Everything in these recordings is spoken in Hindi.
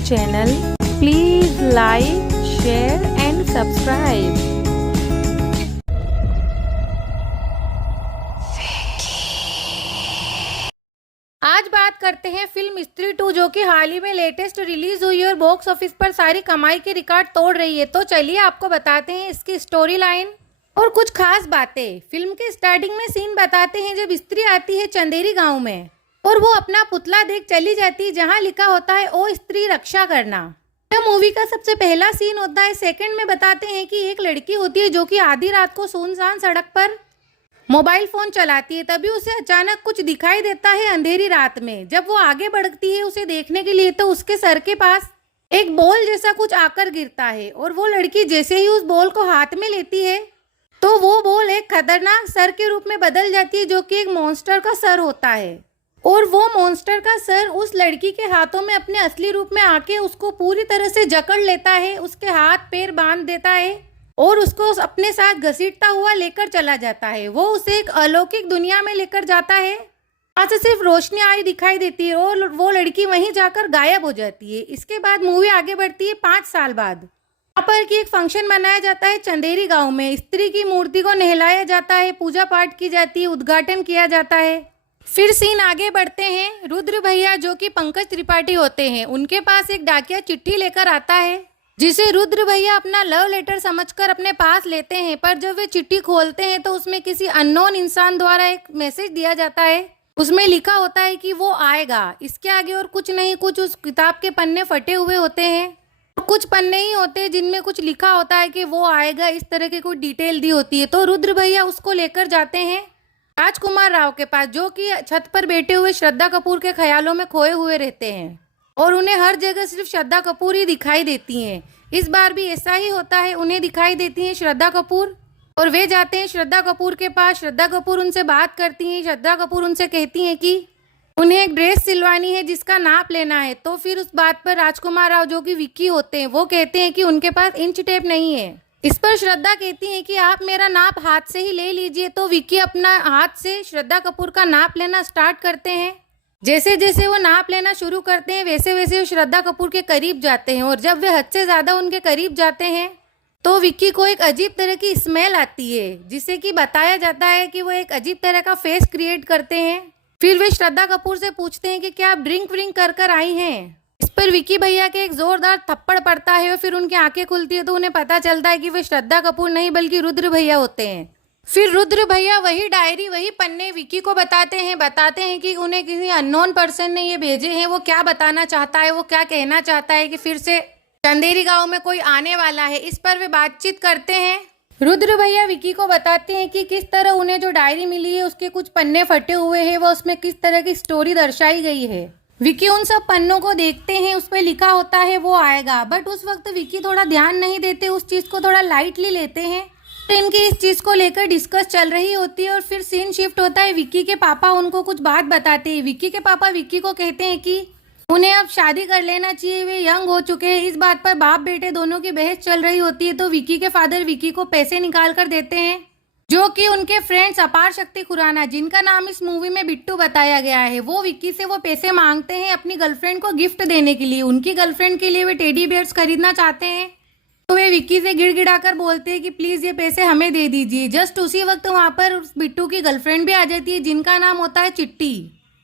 channel. Please like, share and subscribe. आज बात करते हैं फिल्म स्त्री 2 जो कि हाल ही में लेटेस्ट रिलीज हुई और बॉक्स ऑफिस पर सारी कमाई के रिकॉर्ड तोड़ रही है। तो चलिए आपको बताते हैं इसकी स्टोरी लाइन और कुछ खास बातें। फिल्म के स्टार्टिंग में सीन बताते हैं जब स्त्री आती है चंदेरी गांव में और वो अपना पुतला देख चली जाती है जहां लिखा होता है ओ स्त्री रक्षा करना। यह मूवी का सबसे पहला सीन होता है। सेकंड में बताते हैं कि एक लड़की होती है जो कि आधी रात को सुनसान सड़क पर मोबाइल फोन चलाती है। तभी उसे अचानक कुछ दिखाई देता है अंधेरी रात में। जब वो आगे बढ़ती है उसे देखने के लिए तो उसके सर के पास एक बॉल जैसा कुछ आकर गिरता है और वो लड़की जैसे ही उस बॉल को हाथ में लेती है तो वो बॉल एक खतरनाक सर के रूप में बदल जाती है जो कि एक मॉन्स्टर का सर होता है और वो मॉन्स्टर का सर उस लड़की के हाथों में अपने असली रूप में आके उसको पूरी तरह से जकड़ लेता है, उसके हाथ पैर बांध देता है और उसको अपने साथ घसीटता हुआ लेकर चला जाता है। वो उसे एक अलौकिक दुनिया में लेकर जाता है। वहाँ से सिर्फ रोशनी आई दिखाई देती है और वो लड़की वहीं जाकर गायब हो जाती है। इसके बाद मूवी आगे बढ़ती है 5 साल बाद। यहाँ पर कि एक फंक्शन मनाया जाता है चंदेरी गांव में। स्त्री की मूर्ति को नहलाया जाता है, पूजा पाठ की जाती है, उद्घाटन किया जाता है। फिर सीन आगे बढ़ते हैं। रुद्र भैया जो कि पंकज त्रिपाठी होते हैं, उनके पास एक डाकिया चिट्ठी लेकर आता है जिसे रुद्र भैया अपना लव लेटर समझकर अपने पास लेते हैं। पर जब वे चिट्ठी खोलते हैं तो उसमें किसी अननोन इंसान द्वारा एक मैसेज दिया जाता है। उसमें लिखा होता है कि वो आएगा। इसके आगे और कुछ नहीं, कुछ उस किताब के पन्ने फटे हुए होते हैं और कुछ पन्ने ही होते हैं जिनमें कुछ लिखा होता है कि वो आएगा, इस तरह की कोई डिटेल दी होती है। तो रुद्र भैया उसको लेकर जाते हैं राजकुमार राव के पास जो कि छत पर बैठे हुए श्रद्धा कपूर के ख्यालों में खोए हुए रहते हैं और उन्हें हर जगह सिर्फ श्रद्धा कपूर ही दिखाई देती हैं। इस बार भी ऐसा ही होता है, उन्हें दिखाई देती हैं श्रद्धा कपूर और वे जाते हैं श्रद्धा कपूर के पास। श्रद्धा कपूर उनसे बात करती हैं। श्रद्धा कपूर उनसे कहती हैं कि उन्हें एक ड्रेस सिलवानी है जिसका नाप लेना है। तो फिर उस बात पर राजकुमार राव जो कि विक्की होते हैं वो कहते हैं कि उनके पास इंच टेप नहीं है। इस पर श्रद्धा कहती है कि आप मेरा नाप हाथ से ही ले लीजिए। तो विक्की अपना हाथ से श्रद्धा कपूर का नाप लेना स्टार्ट करते हैं। जैसे जैसे वो नाप लेना शुरू करते हैं वैसे वैसे वो श्रद्धा कपूर के करीब जाते हैं और जब वे हद से ज्यादा उनके करीब जाते हैं तो विक्की को एक अजीब तरह की स्मेल आती है जिसे कि बताया जाता है कि वो एक अजीब तरह का फेस क्रिएट करते हैं। फिर वे श्रद्धा कपूर से पूछते हैं कि क्या आप ड्रिंक व्रिंक कर आई हैं। इस पर विक्की भैया के एक जोरदार थप्पड़ पड़ता है और फिर उनकी आंखें खुलती है तो उन्हें पता चलता है कि वे श्रद्धा कपूर नहीं बल्कि रुद्र भैया होते हैं। फिर रुद्र भैया वही डायरी वही पन्ने विक्की को बताते हैं कि उन्हें किसी अननोन पर्सन ने ये भेजे हैं। वो क्या बताना चाहता है, वो क्या कहना चाहता है कि फिर से चंदेरी गांव में कोई आने वाला है। इस पर वे बातचीत करते हैं। रुद्र भैया विक्की को बताते हैं कि किस तरह उन्हें जो डायरी मिली है उसके कुछ पन्ने फटे हुए हैं, वो उसमें किस तरह की स्टोरी दर्शाई गई है। विक्की उन सब पन्नों को देखते हैं, उस पर लिखा होता है वो आएगा। बट उस वक्त विक्की थोड़ा ध्यान नहीं देते, उस चीज को थोड़ा लाइटली लेते हैं। इनकी इस चीज को लेकर डिस्कस चल रही होती है और फिर सीन शिफ्ट होता है। विक्की के पापा उनको कुछ बात बताते हैं। विक्की के पापा विक्की को कहते हैं कि उन्हें अब शादी कर लेना चाहिए, वे यंग हो चुके हैं। इस बात पर बाप बेटे दोनों की बहस चल रही होती है। तो विक्की के फादर विक्की को पैसे निकाल कर देते हैं जो कि उनके फ्रेंड्स अपार शक्ति खुराना, जिनका नाम इस मूवी में बिट्टू बताया गया है, वो विक्की से वो पैसे मांगते हैं अपनी गर्लफ्रेंड को गिफ्ट देने के लिए। उनकी गर्लफ्रेंड के लिए वे टेडी बियर्स खरीदना चाहते हैं। तो वे विक्की से गिड़गिड़ाकर बोलते हैं कि प्लीज ये पैसे हमें दे दीजिए। जस्ट उसी वक्त वहां पर उस बिट्टू की गर्लफ्रेंड भी आ जाती है जिनका नाम होता है चिट्टी,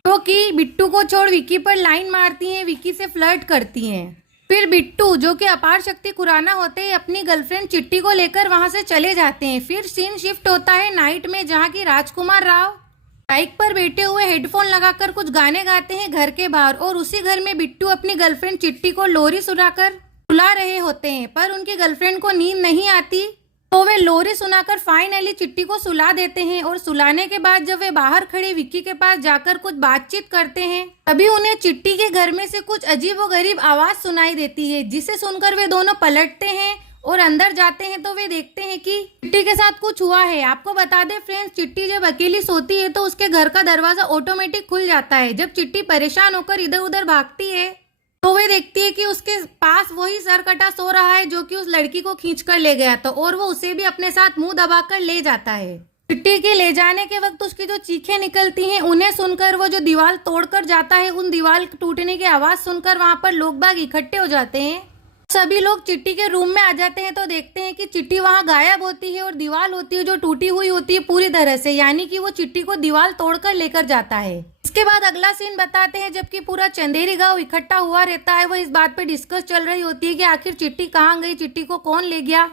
तो कि बिट्टू को छोड़ विक्की पर लाइन मारती हैं, विक्की से फ्लर्ट करती हैं। फिर बिट्टू जो कि अपार शक्ति खुराना होते हैं अपनी गर्लफ्रेंड चिट्टी को लेकर वहां से चले जाते हैं। फिर सीन शिफ्ट होता है नाइट में जहाँ की राजकुमार राव बाइक पर बैठे हुए हेडफोन लगाकर कुछ गाने गाते हैं घर के बाहर और उसी घर में बिट्टू अपनी गर्लफ्रेंड चिट्टी को लोरी सुनाकर सुला रहे होते हैं। पर उनकी गर्लफ्रेंड को नींद नहीं आती तो वे लोरी सुनाकर फाइनली चिट्टी को सुला देते हैं और सुलाने के बाद जब वे बाहर खड़े विक्की के पास जाकर कुछ बातचीत करते हैं तभी उन्हें चिट्टी के घर में से कुछ अजीबोगरीब आवाज सुनाई देती है जिसे सुनकर वे दोनों पलटते हैं और अंदर जाते हैं तो वे देखते हैं कि चिट्टी के साथ कुछ हुआ है। आपको बता दें फ्रेंड्स, चिट्टी जब अकेली सोती है तो उसके घर का दरवाजा ऑटोमेटिक खुल जाता है। जब चिट्टी परेशान होकर इधर उधर भागती है तो वे देखती है कि उसके पास वही सरकटा सो रहा है जो कि उस लड़की को खींच कर ले गया था और वो उसे भी अपने साथ मुंह दबाकर ले जाता है। चिट्टी के ले जाने के वक्त उसकी जो चीखें निकलती हैं उन्हें सुनकर वो जो दीवार तोड़कर जाता है, उन दीवार टूटने की आवाज सुनकर वहां पर लोग बाग इकट्ठे हो जाते हैं। सभी लोग चिट्टी के रूम में आ जाते हैं तो देखते हैं कि चिट्टी वहां गायब होती है और दीवार होती है जो टूटी हुई होती है पूरी तरह से, यानी कि वो चिट्टी को दीवार तोड़कर लेकर जाता है। इसके बाद अगला सीन बताते हैं जबकि पूरा चंदेरी गांव इकट्ठा हुआ रहता है। वो इस बात पे डिस्कस चल रही होती है कि आखिर चिट्टी कहाँ गई, चिट्टी को कौन ले गया।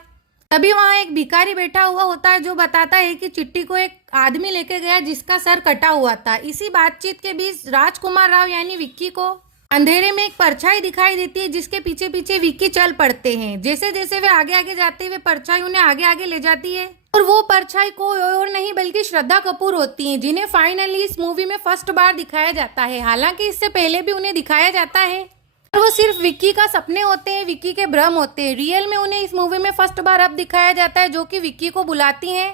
तभी वहां एक भिखारी बैठा हुआ होता है जो बताता है कि चिट्टी को एक आदमी लेके गया जिसका सर कटा हुआ था। इसी बातचीत के बीच राजकुमार राव यानी विक्की को अंधेरे में एक परछाई दिखाई देती है जिसके पीछे पीछे विक्की चल पड़ते हैं। जैसे जैसे वे आगे आगे जाते हुए परछाई उन्हें आगे आगे ले जाती है और वो परछाई कोई और नहीं बल्कि श्रद्धा कपूर होती हैं, जिन्हें फाइनली इस मूवी में फर्स्ट बार दिखाया जाता है। हालांकि इससे पहले भी उन्हें दिखाया जाता है और वो सिर्फ विक्की का सपने होते हैं, विक्की के भ्रम होते हैं। रियल में उन्हें इस मूवी में फर्स्ट बार अब दिखाया जाता है जो कि विक्की को बुलाती हैं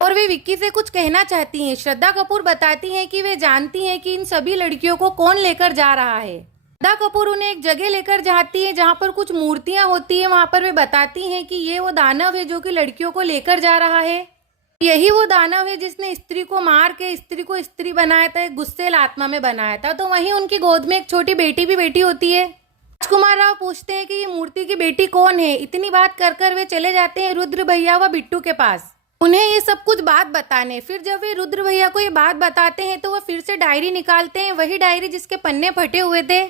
और वे विक्की से कुछ कहना चाहती हैं। श्रद्धा कपूर बताती हैं कि वे जानती हैं कि इन सभी लड़कियों को कौन लेकर जा रहा है। श्रद्धा कपूर उन्हें एक जगह लेकर जाती है जहाँ पर कुछ मूर्तियां होती हैं। वहां पर वे बताती हैं कि ये वो दानव है जो कि लड़कियों को लेकर जा रहा है। यही वो दानव है जिसने स्त्री को मार के स्त्री को स्त्री बनाया था, एक गुस्सेल आत्मा में बनाया था। तो वहीं उनकी गोद में एक छोटी बेटी भी बैठी होती है। राजकुमार राव पूछते हैं कि ये मूर्ति की बेटी कौन है। इतनी बात कर कर वे चले जाते हैं रुद्र भैया व बिट्टू के पास उन्हें ये सब कुछ बात बताने। फिर जब वे रुद्र भैया को ये बात बताते हैं तो वो फिर से डायरी निकालते हैं, वही डायरी जिसके पन्ने फटे हुए थे।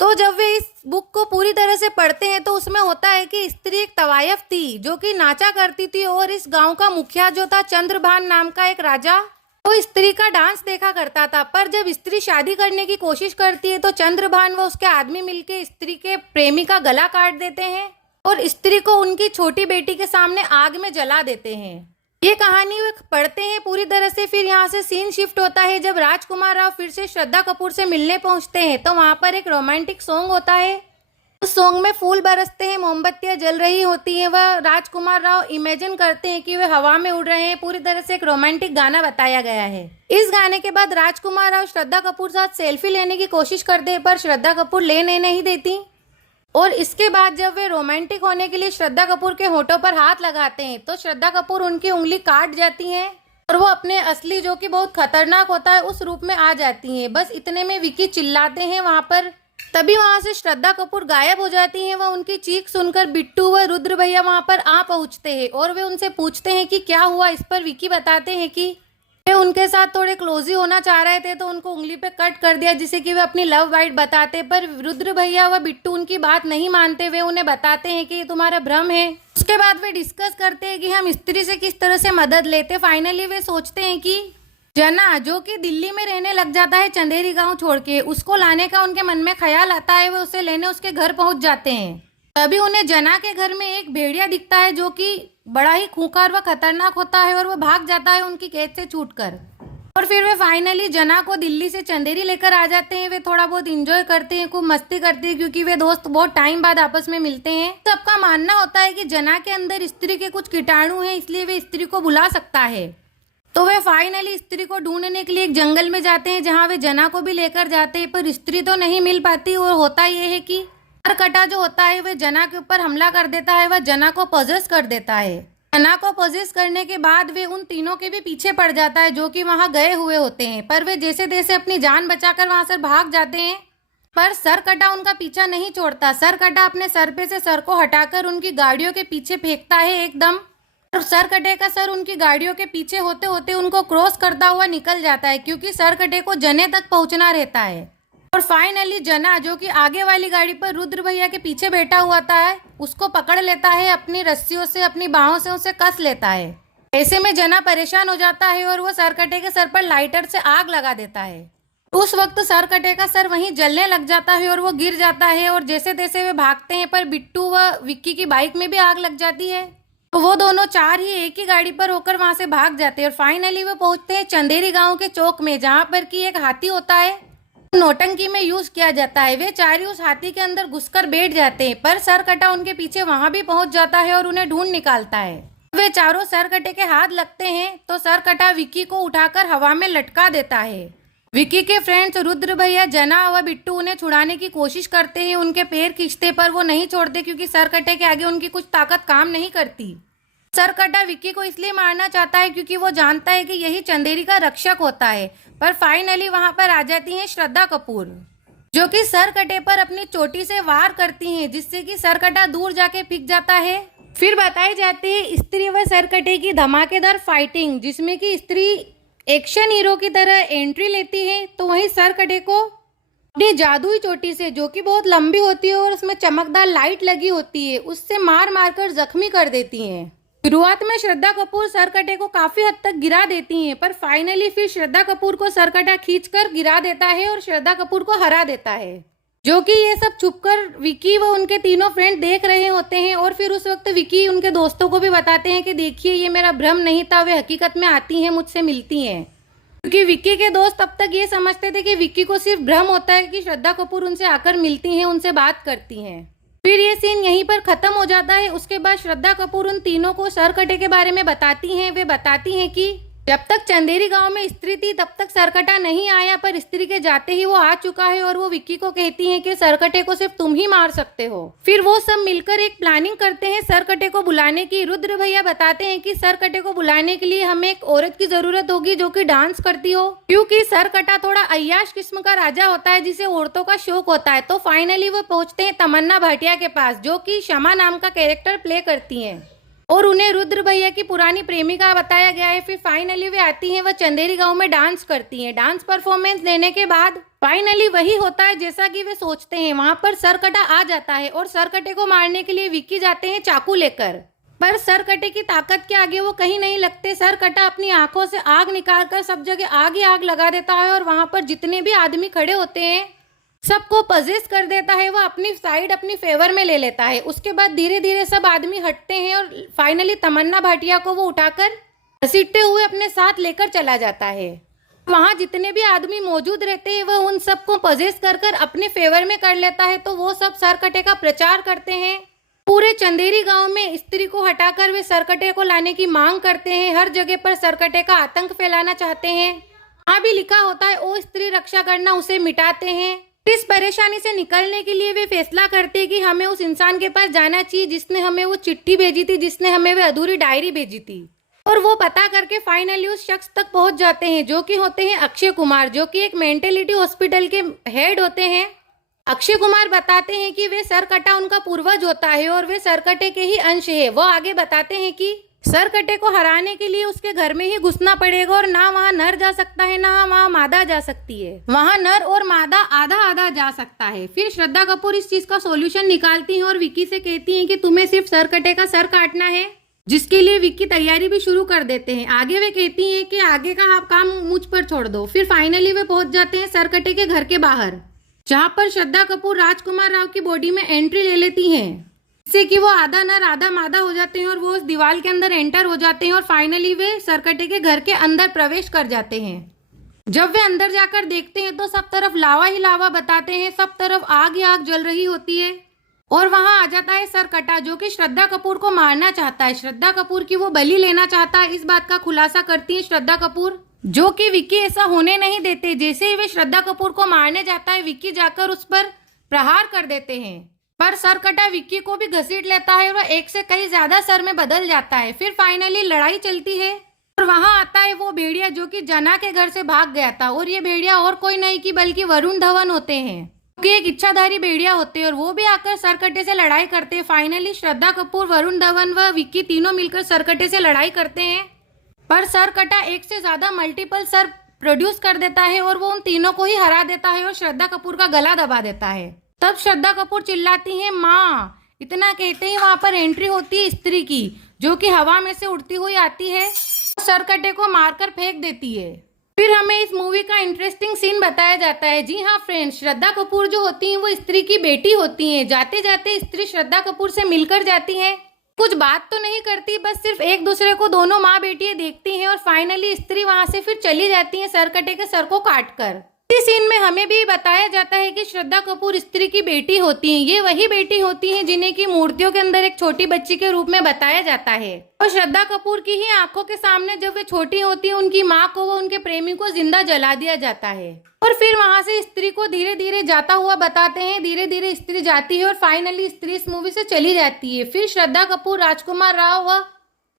तो जब वे इस बुक को पूरी तरह से पढ़ते हैं तो उसमें होता है कि स्त्री एक तवायफ थी जो कि नाचा करती थी और इस गांव का मुखिया जो था चंद्रभान नाम का एक राजा, वो स्त्री का डांस देखा करता था। पर जब स्त्री शादी करने की कोशिश करती है तो चंद्रभान व उसके आदमी मिलकर स्त्री के प्रेमी का गला काट देते हैं और स्त्री को उनकी छोटी बेटी के सामने आग में जला देते हैं। ये कहानी वे पढ़ते हैं पूरी तरह से। फिर यहाँ से सीन शिफ्ट होता है जब राजकुमार राव फिर से श्रद्धा कपूर से मिलने पहुंचते हैं तो वहां पर एक रोमांटिक सॉन्ग होता है। उस सॉन्ग में फूल बरसते हैं, मोमबत्तियां जल रही होती हैं। वह राजकुमार राव इमेजिन करते हैं कि वे हवा में उड़ रहे हैं। पूरी तरह से एक रोमांटिक गाना बताया गया है। इस गाने के बाद राजकुमार राव श्रद्धा कपूर साथ सेल्फी लेने की कोशिश करते हैं पर श्रद्धा कपूर लेने नहीं देती। और इसके बाद जब वे रोमांटिक होने के लिए श्रद्धा कपूर के होठों पर हाथ लगाते हैं तो श्रद्धा कपूर उनकी उंगली काट जाती हैं और वो अपने असली जो कि बहुत खतरनाक होता है उस रूप में आ जाती हैं। बस इतने में विक्की चिल्लाते हैं वहां पर। तभी वहां से श्रद्धा कपूर गायब हो जाती हैं। वह उनकी चीख सुनकर बिट्टू व रुद्र भैया वहां पर आ पहुंचते हैं और वे उनसे पूछते हैं कि क्या हुआ। इस पर विक्की बताते हैं कि वे उनके साथ थोड़े क्लोज ही होना चाह रहे थे तो उनको उंगली पे कट कर दिया जिससे कि वे अपनी लव बाइट बताते। पर रुद्र भैया व बिट्टू उनकी बात नहीं मानते। वे उन्हें बताते हैं कि ये तुम्हारा भ्रम है। उसके बाद वे डिस्कस करते हैं कि हम स्त्री से किस तरह से मदद लेते। फाइनली वे सोचते हैं कि जना जो कि दिल्ली में रहने लग जाता है चंदेरी गांव छोड़ के, उसको लाने का उनके मन में ख्याल आता है। वे उसे लेने उसके घर पहुंच जाते हैं। तभी उन्हें जना के घर में एक भेड़िया दिखता है जो कि बड़ा ही खूंखार व खतरनाक होता है और वो भाग जाता है उनकी कैद से छूटकर। और फिर वे फाइनली जना को दिल्ली से चंदेरी लेकर आ जाते हैं। वे थोड़ा बहुत इंजॉय करते हैं, खूब मस्ती करते हैं क्योंकि वे दोस्त बहुत टाइम बाद आपस में मिलते हैं। सबका मानना होता है कि जना के अंदर स्त्री के कुछ कीटाणु हैं इसलिए वे स्त्री को बुला सकता है। तो वे फाइनली स्त्री को ढूंढने के लिए एक जंगल में जाते हैं जहाँ वे जना को भी लेकर जाते हैं पर स्त्री तो नहीं मिल पाती। और होता यह है कि सरकटा जो होता है वह जना के ऊपर हमला कर देता है, वह जना को पॉजेस कर देता है। जना को पॉजेस करने के बाद वे उन तीनों के भी पीछे पड़ जाता है जो कि वहां गए हुए होते हैं। पर वे जैसे तैसे अपनी जान बचाकर वहां से भाग जाते हैं पर सरकटा उनका पीछा नहीं छोड़ता। सरकटा अपने सर पे से सर को हटाकर उनकी गाड़ियों के पीछे फेंकता है एकदम। और सरकटे का सर उनकी गाड़ियों के पीछे होते होते उनको क्रॉस करता हुआ निकल जाता है क्योंकि सरकटे को जने तक पहुंचना रहता है। और फाइनली जना जो कि आगे वाली गाड़ी पर रुद्र भैया के पीछे बैठा हुआ था उसको पकड़ लेता है अपनी रस्सियों से, अपनी बाहों से उसे कस लेता है। ऐसे में जना परेशान हो जाता है और वो सरकटे के सर पर लाइटर से आग लगा देता है। उस वक्त सरकटे का सर वहीं जलने लग जाता है और वो गिर जाता है। और जैसे तैसे वे भागते हैं पर बिट्टू व विक्की की बाइक में भी आग लग जाती है। तो वो दोनों चार ही एक ही गाड़ी पर होकर वहां से भाग जाते हैं। और फाइनली वो पहुंचते हैं चंदेरी गांव के चौक में जहां पर कि एक हाथी होता है, नौटंकी में यूज किया जाता है। वे चार ही उस हाथी के अंदर घुसकर बैठ जाते हैं पर सरकटा उनके पीछे वहां भी पहुंच जाता है और उन्हें ढूंढ निकालता है। वे चारों सरकटे के हाथ लगते हैं तो सरकटा विक्की को उठाकर हवा में लटका देता है। विक्की के फ्रेंड्स रुद्र भैया, जना व बिट्टू उन्हें छुड़ाने की कोशिश करते हैं, उनके पैर खींचते पर वो नहीं छोड़ते क्योंकि सरकटे के आगे उनकी कुछ ताकत काम नहीं करती। सरकटा विक्की को इसलिए मारना चाहता है क्योंकि वो जानता है कि यही चंदेरी का रक्षक होता है। पर फाइनली वहां पर आ जाती हैं श्रद्धा कपूर, जो कि सरकटे पर अपनी चोटी से वार करती हैं, जिससे कि सरकटा दूर जाके फेंक जाता है। फिर बताई जाती है स्त्री व सरकटे की धमाकेदार फाइटिंग, जिसमें कि स्त्री एक्शन हीरो की तरह एंट्री लेती है, तो वहीं सरकटे को अपनी जादुई चोटी से, जो कि बहुत लंबी होती है और उसमें चमकदार लाइट लगी होती है, उससे मार मार कर जख्मी कर देती हैं। शुरुआत में श्रद्धा कपूर सरकटे को काफी हद तक गिरा देती हैं, पर फाइनली फिर श्रद्धा कपूर को सरकटा खींचकर गिरा देता है और श्रद्धा कपूर को हरा देता है, जो कि ये सब छुपकर विकी व उनके तीनों फ्रेंड देख रहे होते हैं। और फिर उस वक्त विकी उनके दोस्तों को भी बताते हैं कि देखिए ये मेरा भ्रम नहीं था, वे हकीकत में आती हैं, मुझसे मिलती हैं। क्योंकि विक्की के दोस्त अब तक ये समझते थे कि विक्की को सिर्फ भ्रम होता है कि श्रद्धा कपूर उनसे आकर मिलती हैं, उनसे बात करती हैं। फिर ये सीन यहीं पर खत्म हो जाता है। उसके बाद श्रद्धा कपूर उन तीनों को सरकटे के बारे में बताती हैं। वे बताती हैं कि जब तक चंदेरी गांव में स्त्री थी तब तक सरकटा नहीं आया, पर स्त्री के जाते ही वो आ चुका है। और वो विक्की को कहती हैं कि सरकटे को सिर्फ तुम ही मार सकते हो। फिर वो सब मिलकर एक प्लानिंग करते हैं सरकटे को बुलाने की। रुद्र भैया बताते हैं कि सरकटे को बुलाने के लिए हमें एक औरत की जरूरत होगी जो कि डांस करती हो, क्योंकि सरकटा थोड़ा अय्याश किस्म का राजा होता है जिसे औरतों का शौक होता है। तो फाइनली वो पहुंचते हैं तमन्ना भाटिया के पास, जो कि शमा नाम का कैरेक्टर प्ले करती है, और उन्हें रुद्र भैया की पुरानी प्रेमिका बताया गया है। फिर फाइनली वे आती हैं, वह चंदेरी गांव में डांस करती हैं। डांस परफॉर्मेंस देने के बाद फाइनली वही होता है जैसा कि वे सोचते हैं। वहां पर सरकटा आ जाता है और सरकटे को मारने के लिए विक्की जाते हैं चाकू लेकर, पर सरकटे की ताकत के आगे वो कहीं नहीं लगते। सरकटा अपनी आंखों से आग निकालकर सब जगह आग ही आग लगा देता है और वहां पर जितने भी आदमी खड़े होते हैं सबको पजेस कर देता है। वह अपनी साइड अपनी फेवर में ले लेता है। उसके बाद धीरे धीरे सब आदमी हटते हैं और फाइनली तमन्ना भाटिया को वो उठाकर घसीटते हुए अपने साथ लेकर चला जाता है। वहां जितने भी आदमी मौजूद रहते हैं वह उन सबको पजेस कर कर अपने फेवर में कर लेता है। तो वो सब सरकटे का प्रचार करते हैं। पूरे चंदेरी गांव में स्त्री को हटाकर वे सरकटे को लाने की मांग करते हैं। हर जगह पर सरकटे का आतंक फैलाना चाहते हैं। वहां भी लिखा होता है ओ स्त्री रक्षा करना, उसे मिटाते हैं। इस परेशानी से निकलने के लिए वे फैसला करते हैं कि हमें उस इंसान के पास जाना चाहिए जिसने हमें वो चिट्ठी भेजी थी, जिसने हमें वो अधूरी डायरी भेजी थी। और वो पता करके फाइनली उस शख्स तक पहुंच जाते हैं, जो कि होते हैं अक्षय कुमार, जो कि एक मेंटेलिटी हॉस्पिटल के हेड होते हैं। अक्षय कुमार बताते हैं कि वे सरकटा उनका पूर्वज होता है और वे सरकटे के ही अंश है। वो आगे बताते हैं कि सरकटे को हराने के लिए उसके घर में ही घुसना पड़ेगा और ना वहाँ नर जा सकता है ना वहाँ मादा जा सकती है। वहाँ नर और मादा आधा आधा जा सकता है। फिर श्रद्धा कपूर इस चीज का सॉल्यूशन निकालती हैं और विक्की से कहती हैं कि तुम्हें सिर्फ सरकटे का सर काटना है, जिसके लिए विक्की तैयारी भी शुरू कर देते हैं। आगे वे कहती हैं कि आगे का आप काम मुझ पर छोड़ दो। फिर फाइनली वे पहुंच जाते हैं सरकटे के घर के बाहर, जहाँ पर श्रद्धा कपूर राजकुमार राव की बॉडी में एंट्री ले लेती हैं, जिससे कि वो आधा नर आधा मादा हो जाते हैं और वो उस दीवार के अंदर एंटर हो जाते हैं। और फाइनली वे सरकटे के घर के अंदर प्रवेश कर जाते हैं। जब वे अंदर जाकर देखते हैं तो सब तरफ लावा ही लावा बताते हैं, सब तरफ आग ही आग जल रही होती है। और वहां आ जाता है सरकटा, जो कि श्रद्धा कपूर को मारना चाहता है, श्रद्धा कपूर की वो बलि लेना चाहता है। इस बात का खुलासा करती है श्रद्धा कपूर, जो कि विक्की ऐसा होने नहीं देते। जैसे ही वे श्रद्धा कपूर को मारने जाता है, विक्की जाकर उस पर प्रहार कर देते हैं, पर सरकटा विक्की को भी घसीट लेता है और वह एक से कई ज्यादा सर में बदल जाता है। फिर फाइनली लड़ाई चलती है और वहां आता है वो भेड़िया, जो कि जना के घर से भाग गया था। और ये भेड़िया और कोई नहीं की बल्कि वरुण धवन होते हैं, जो कि एक इच्छाधारी भेड़िया होते हैं, और वो भी आकर सरकटे से लड़ाई करते हैं। फाइनली श्रद्धा कपूर, वरुण धवन व विक्की तीनों मिलकर सरकटे से लड़ाई करते हैं, पर सरकटा एक से ज्यादा मल्टीपल सर प्रोड्यूस कर देता है और वो उन तीनों को ही हरा देता है और श्रद्धा कपूर का गला दबा देता है। तब श्रद्धा कपूर चिल्लाती हैं माँ। इतना कहते ही वहां पर एंट्री होती है स्त्री की, जो कि हवा में से उड़ती हुई आती है, सरकटे को मारकर फेंक देती है। फिर हमें इस मूवी का इंटरेस्टिंग सीन बताया जाता है। जी हाँ फ्रेंड्स, श्रद्धा कपूर जो होती हैं वो स्त्री की बेटी होती हैं। जाते जाते स्त्री श्रद्धा कपूर से मिलकर जाती है, कुछ बात तो नहीं करती, बस सिर्फ एक दूसरे को दोनों माँ बेटी देखती हैं। और फाइनली स्त्री वहां से फिर चली जाती है सरकटे के सर को काटकर। इस सीन में हमें भी बताया जाता है कि श्रद्धा कपूर स्त्री की बेटी होती हैं। ये वही बेटी होती हैं जिन्हें की मूर्तियों के अंदर एक छोटी बच्ची के रूप में बताया जाता है। और श्रद्धा कपूर की ही आंखों के सामने जब वे छोटी होती है, उनकी माँ को व उनके प्रेमी को जिंदा जला दिया जाता है। और फिर वहां से स्त्री को धीरे धीरे जाता हुआ बताते हैं। धीरे धीरे स्त्री जाती है और फाइनली स्त्री इस मूवी से चली जाती है। फिर श्रद्धा कपूर, राजकुमार राव व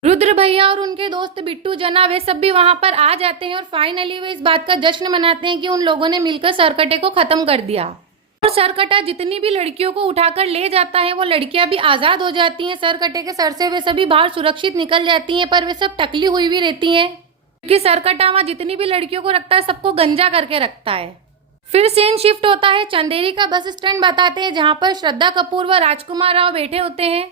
रुद्र भैया और उनके दोस्त बिट्टू जना वे सब भी वहां पर आ जाते हैं और फाइनली वे इस बात का जश्न मनाते हैं कि उन लोगों ने मिलकर सरकटे को खत्म कर दिया। और सरकटा जितनी भी लड़कियों को उठाकर ले जाता है वो लड़कियां भी आजाद हो जाती हैं। सरकटे के सर से वे सभी बाहर सुरक्षित निकल जाती हैं, पर वे सब टकली हुई भी रहती हैं क्योंकि सरकटा वहां जितनी भी लड़कियों को रखता है सबको गंजा करके रखता है। फिर सीन शिफ्ट होता है चंदेरी का बस स्टैंड बताते हैं जहां पर श्रद्धा कपूर व राजकुमार राव बैठे होते हैं।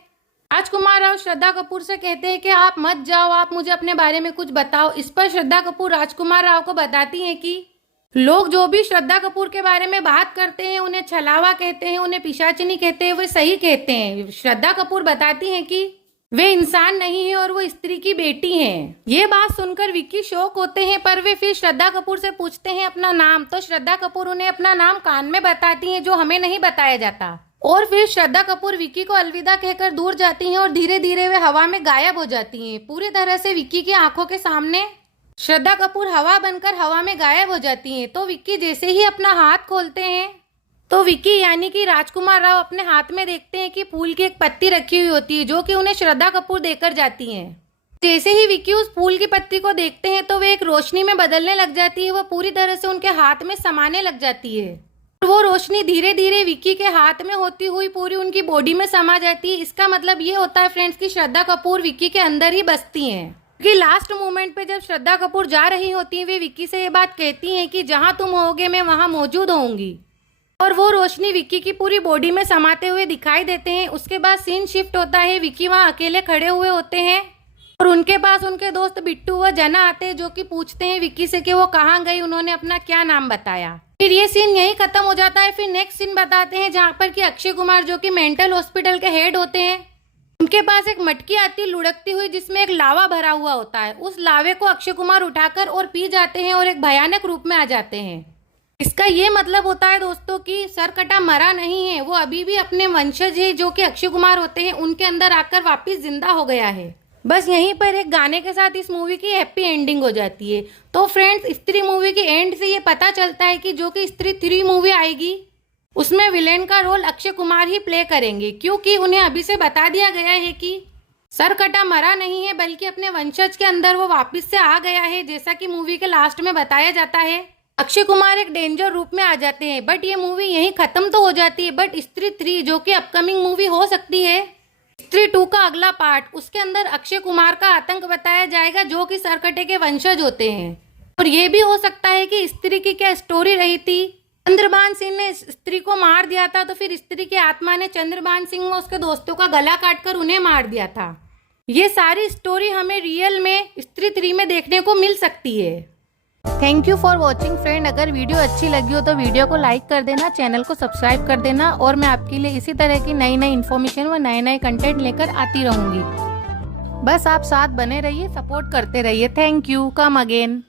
राजकुमार राव श्रद्धा कपूर से कहते हैं कि आप मत जाओ, आप मुझे अपने बारे में कुछ बताओ। इस पर श्रद्धा कपूर राजकुमार राव को बताती हैं कि लोग जो भी श्रद्धा कपूर के बारे में बात करते हैं उन्हें छलावा कहते हैं, उन्हें पिशाचिनी कहते हैं, वे सही कहते हैं। श्रद्धा कपूर बताती हैं कि वे इंसान नहीं है और वो स्त्री की बेटी हैं। ये बात सुनकर विक्की शॉक होते हैं, पर वे फिर श्रद्धा कपूर से पूछते हैं अपना नाम, तो श्रद्धा कपूर उन्हें अपना नाम कान में बताती हैं जो हमें नहीं बताया जाता। और फिर श्रद्धा कपूर विक्की को अलविदा कहकर दूर जाती हैं और धीरे धीरे वे हवा में गायब हो जाती हैं। पूरी तरह से विक्की की आंखों के सामने श्रद्धा कपूर हवा बनकर हवा में गायब हो जाती हैं। तो विक्की जैसे ही अपना हाथ खोलते हैं तो विक्की यानी कि राजकुमार राव अपने हाथ में देखते हैं कि फूल की एक पत्ती रखी हुई होती है जो कि उन्हें श्रद्धा कपूर देकर जाती हैं। जैसे ही विक्की उस फूल की पत्ती को देखते हैं तो वे एक रोशनी में बदलने लग जाती है, वह पूरी तरह से उनके हाथ में समाने लग जाती है। वो रोशनी धीरे धीरे विक्की के हाथ में होती हुई पूरी उनकी बॉडी में समा जाती है। इसका मतलब ये होता है फ्रेंड्स कि श्रद्धा कपूर विक्की के अंदर ही बसती हैं। क्योंकि लास्ट मोमेंट पे जब श्रद्धा कपूर जा रही होती हैं वे विक्की से ये बात कहती हैं कि जहां तुम होगे मैं वहां मौजूद होंगी, और वो रोशनी विक्की की पूरी बॉडी में समाते हुए दिखाई देते हैं। उसके बाद सीन शिफ्ट होता है, विक्की वहां अकेले खड़े हुए होते हैं और उनके पास उनके दोस्त बिट्टू व जना आते हैं जो कि पूछते हैं विक्की से कि वो कहाँ गई, उन्होंने अपना क्या नाम बताया। फिर ये सीन यही खत्म हो जाता है। फिर नेक्स्ट सीन बताते हैं जहाँ पर कि अक्षय कुमार जो कि मेंटल हॉस्पिटल के हेड होते हैं, उनके पास एक मटकी आती लुढ़कती हुई जिसमें एक लावा भरा हुआ होता है। उस लावे को अक्षय कुमार उठाकर और पी जाते हैं और एक भयानक रूप में आ जाते हैं। इसका ये मतलब होता है दोस्तों कि सरकटा मरा नहीं है, वो अभी भी अपने वंशज है जो कि अक्षय कुमार होते हैं उनके अंदर आकर वापिस जिंदा हो गया है। बस यहीं पर एक गाने के साथ इस मूवी की हैप्पी एंडिंग हो जाती है। तो फ्रेंड्स स्त्री मूवी के एंड से ये पता चलता है कि जो कि स्त्री 3 मूवी आएगी उसमें विलेन का रोल अक्षय कुमार ही प्ले करेंगे, क्योंकि उन्हें अभी से बता दिया गया है कि सरकटा मरा नहीं है बल्कि अपने वंशज के अंदर वो वापस से आ गया है। जैसा कि मूवी के लास्ट में बताया जाता है अक्षय कुमार एक डेंजर रूप में आ जाते हैं। बट ये मूवी यहीं खत्म तो हो जाती है, बट स्त्री 3 जो कि अपकमिंग मूवी हो सकती है, स्त्री 2 का अगला पार्ट, उसके अंदर अक्षय कुमार का आतंक बताया जाएगा जो कि सरकटे के वंशज होते हैं। और ये भी हो सकता है कि स्त्री की क्या स्टोरी रही थी, चंद्रभान सिंह ने स्त्री को मार दिया था तो फिर स्त्री की आत्मा ने चंद्रभान सिंह व उसके दोस्तों का गला काटकर उन्हें मार दिया था। ये सारी स्टोरी हमें रियल में स्त्री 3 में देखने को मिल सकती है। Thank you for watching friend. अगर वीडियो अच्छी लगी हो तो वीडियो को लाइक कर देना, चैनल को सब्सक्राइब कर देना और मैं आपके लिए इसी तरह की नई नई इन्फॉर्मेशन व नए नए कंटेंट लेकर आती रहूंगी। बस आप साथ बने रहिए, सपोर्ट करते रहिए। Thank you, come again.